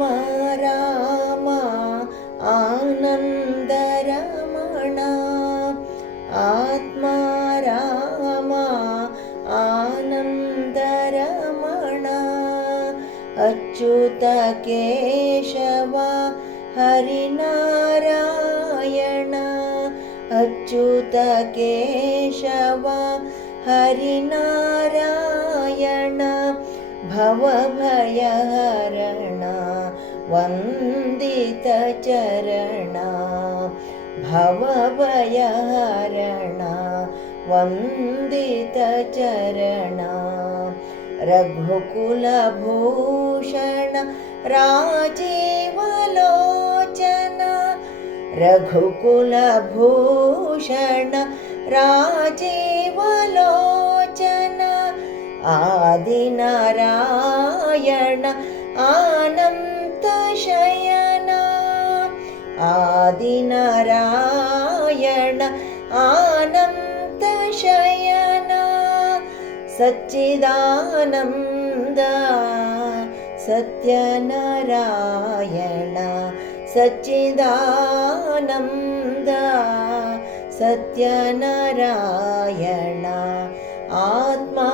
राम आनन्दरमण आत्मा राम आनन्दरमण अच्युत केशव हरिनारायण अच्युत केशव हरिनारायण भवभयहरण वन्दितचरण भवभयहरण वन्दितचरण रघुकुलभूषण राजीवलोचन रघुकुलभूषण राजीवलोचन आदिनारायण अनन्तशयन आदिनारायण अनन्तशयन सच्चिदानन्द सत्यनारायण सच्चिदानन्द सत्यनारायण आत्मा